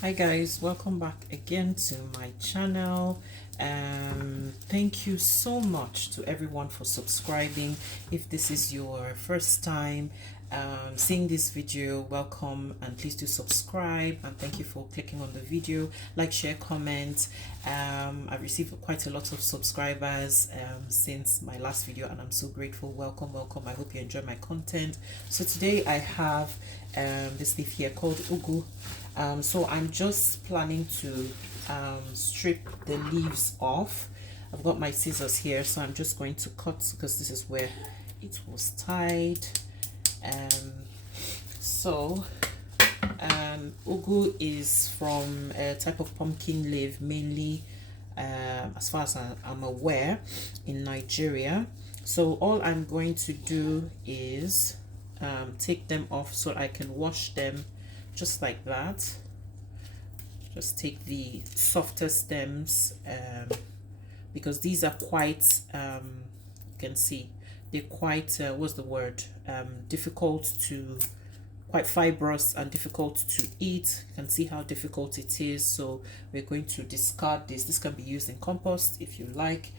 Hi guys, welcome back again to my channel. Thank you so much to everyone for subscribing. If this is your first time seeing this video, welcome, and please do subscribe, and thank you for clicking on the video. Like, share, comment. I've received quite a lot of subscribers since my last video, and I'm so grateful. Welcome. I hope you enjoy my content. So today I have this leaf here called ugwu. So I'm just planning to strip the leaves off. I've got my scissors here, so I'm just going to cut because this is where it was tied. So ugwu is from a type of pumpkin leaf, mainly as far as I'm aware, in Nigeria. So all I'm going to do is take them off so I can wash them just like that. Just take the softer stems because these are quite you can see they're quite what's the word, difficult to, quite fibrous and difficult to eat. You can see how difficult it is, so we're going to discard this can be used in compost if you like.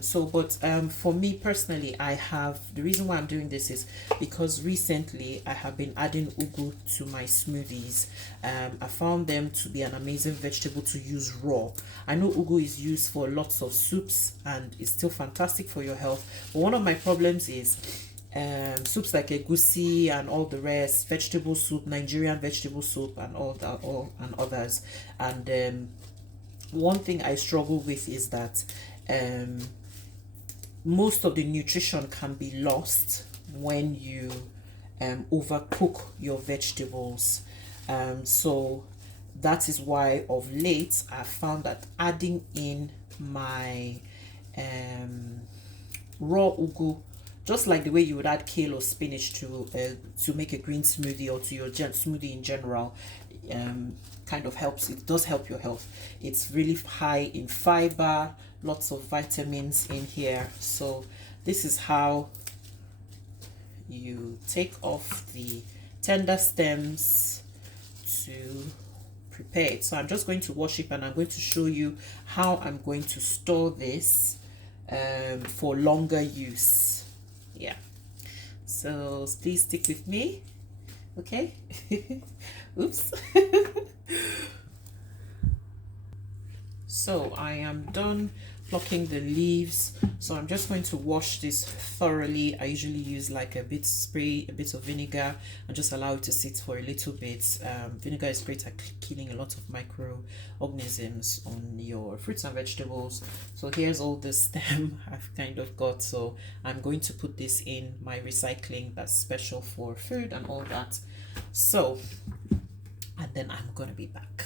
For me personally, the reason why I'm doing this is because recently I have been adding ugwu to my smoothies. I found them to be an amazing vegetable to use raw. I know ugwu is used for lots of soups and it's still fantastic for your health, but one of my problems is soups like egusi and all the rest, vegetable soup, Nigerian vegetable soup, and and others. And one thing I struggle with is that most of the nutrition can be lost when you overcook your vegetables. So that is why of late I found that adding in my raw ugwu, just like the way you would add kale or spinach to make a green smoothie or to your smoothie in general, kind of helps. It does help your health. It's really high in fiber, lots of vitamins in here. So this is how you take off the tender stems to prepare it. So I'm just going to wash it, and I'm going to show you how I'm going to store this for longer use. Yeah, so please stick with me, okay? Oops. So I am done plucking the leaves, so I'm just going to wash this thoroughly. I usually use like a bit of vinegar, and just allow it to sit for a little bit. Vinegar is great at killing a lot of microorganisms on your fruits and vegetables. So here's all the stem I've kind of got, so I'm going to put this in my recycling that's special for food and all that. So, and then I'm gonna be back.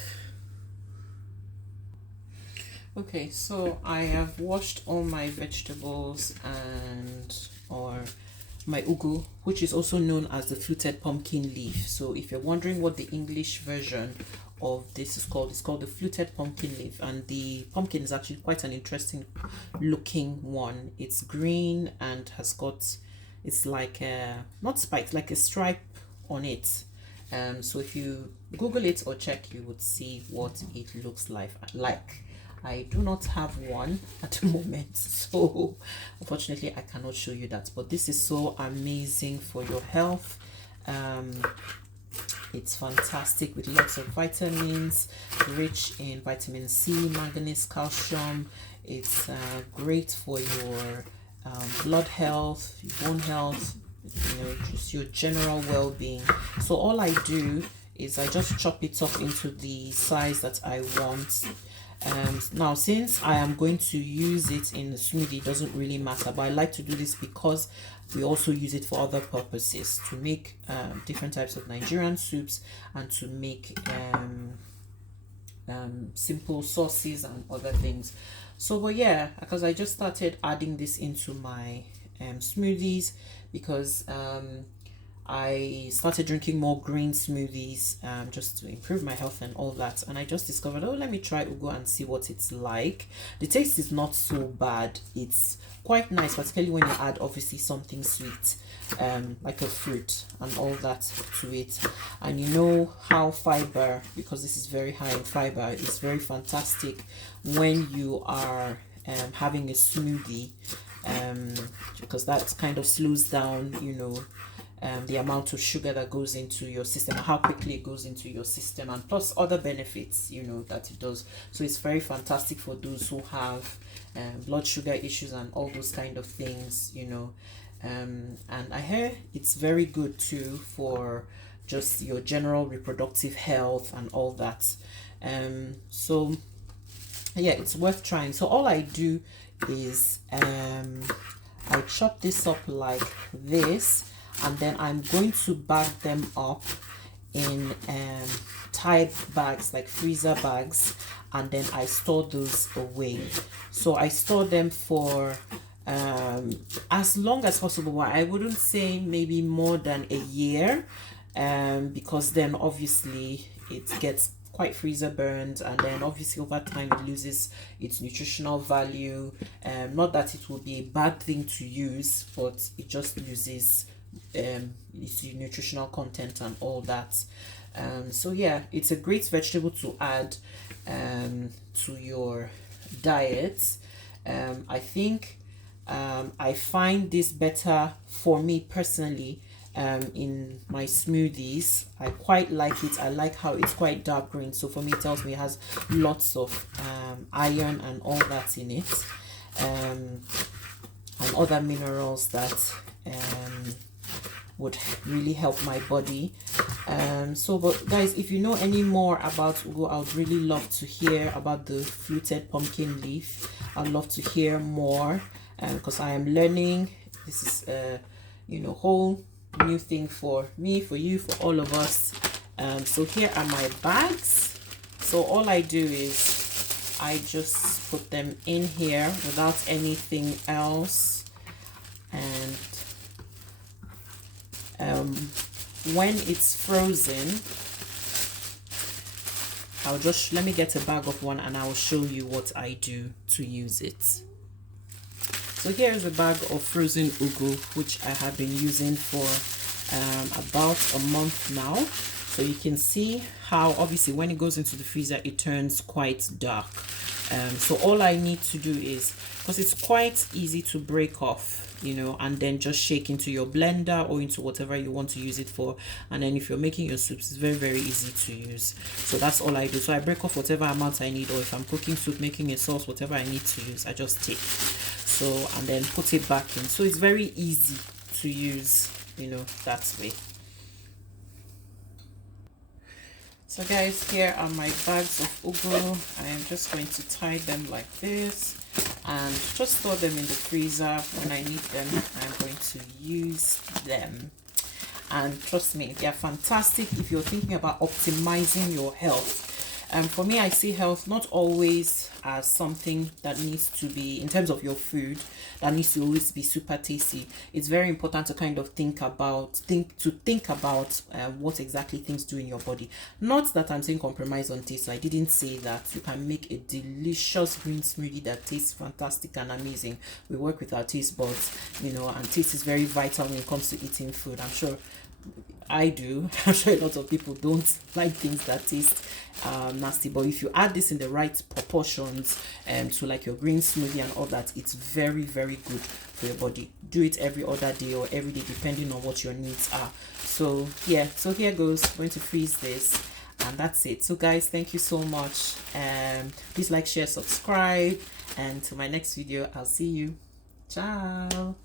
Okay, so I have washed all my vegetables or my ugwu, which is also known as the fluted pumpkin leaf. So if you're wondering what the English version of this is called, it's called the fluted pumpkin leaf, and the pumpkin is actually quite an interesting looking one. It's green and has got, it's like a, not spikes, like a stripe on it. So if you Google it or check, you would see what it looks like. I do not have one at the moment, so unfortunately I cannot show you that, but this is so amazing for your health. It's fantastic with lots of vitamins, rich in vitamin C, manganese, calcium. It's great for your blood health, bone health, just your general well-being. So all I do is I just chop it up into the size that I want. Now, since I am going to use it in the smoothie, it doesn't really matter, but I like to do this because we also use it for other purposes, to make different types of Nigerian soups and to make simple sauces and other things. So, but yeah, because I just started adding this into my smoothies because I started drinking more green smoothies just to improve my health and all that, and I just discovered, oh, let me try ugwu and see what it's like. The taste is not so bad, it's quite nice, particularly when you add obviously something sweet. like a fruit and all that to it. And you know how fiber, because this is very high in fiber, is very fantastic when you are having a smoothie, because that kind of slows down, you know, the amount of sugar that goes into your system, how quickly it goes into your system, and plus other benefits, you know, that it does. So it's very fantastic for those who have blood sugar issues and all those kind of things, you know. And I hear it's very good too for just your general reproductive health and all that. So yeah, it's worth trying. So all I do is I chop this up like this, and then I'm going to bag them up in Tide bags, like freezer bags, and then I store those away. So I store them for as long as possible. I wouldn't say maybe more than a year, because then obviously it gets quite freezer burned, and then obviously over time it loses its nutritional value. Not that it will be a bad thing to use, but it just loses its nutritional content and all that. So yeah, it's a great vegetable to add to your diet. I think I find this better for me personally in my smoothies. I quite like it. I like how it's quite dark green, so for me it tells me it has lots of iron and all that in it, and other minerals that would really help my body. So but guys, if you know any more about ugwu, I would really love to hear about the fluted pumpkin leaf. I'd love to hear more, because I am learning. This is you know, whole new thing for me, for you, for all of us. So here are my bags. So all I do is I just put them in here without anything else, and when it's frozen, I'll just, let me get a bag of one and I'll show you what I do to use it. So here is a bag of frozen ugwu, which I have been using for about a month now. So you can see how obviously when it goes into the freezer it turns quite dark. So all I need to do is, because it's quite easy to break off, you know, and then just shake into your blender or into whatever you want to use it for. And then if you're making your soups, it's very, very easy to use. So that's all I do. So I break off whatever amount I need, or if I'm cooking soup, making a sauce, whatever I need to use, I just take. So, and then put it back in. So it's very easy to use, you know, that way. So guys, here are my bags of ugwu. I am just going to tie them like this and just store them in the freezer. When I need them, I'm going to use them. And trust me, they are fantastic if you're thinking about optimizing your health. For me, I see health not always as something that needs to be, in terms of your food, that needs to always be super tasty. It's very important to kind of think about what exactly things do in your body. Not that I'm saying compromise on taste. I didn't say that. You can make a delicious green smoothie that tastes fantastic and amazing. We work with our taste buds, you know, and taste is very vital when it comes to eating food. I'm sure I do. I'm sure a lot of people don't like things that taste nasty, but if you add this in the right proportions to like your green smoothie and all that, it's very, very good for your body. Do it every other day or every day depending on what your needs are. So yeah, so here goes. I'm going to freeze this, and that's it. So guys, thank you so much. Please like, share, subscribe, and to my next video, I'll see you. Ciao.